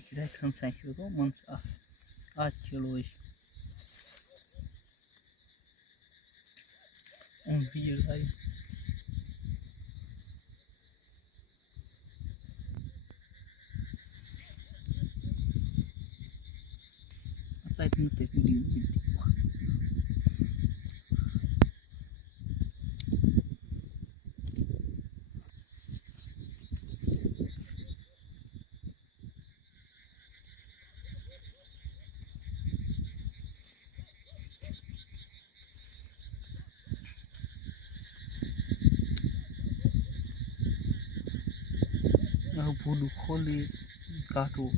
આખી રાત ખંસાખ્યો તો મન આ ચેડો હોય ઊંઘી જાય અત્યારે નથી વિડીયો भूडू खोली काटू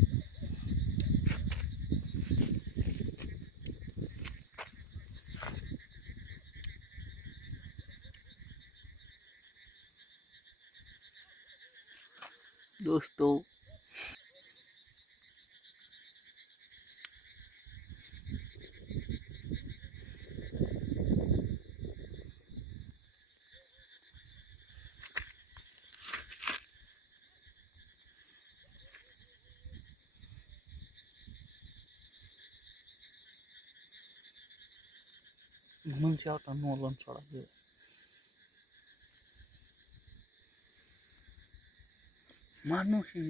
दोस्तों मन से आता नॉर्मल छोड़ा दे मानो ही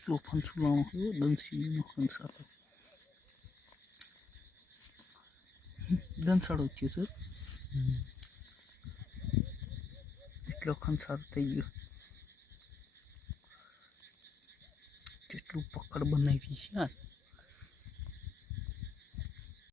કેટલો ફંસુલાણો થયો દંસીનો ખંસારો દંસાડો છે સર એટલો ખંસારો થઈ ગયો કેટલું પકડ બનાવી છે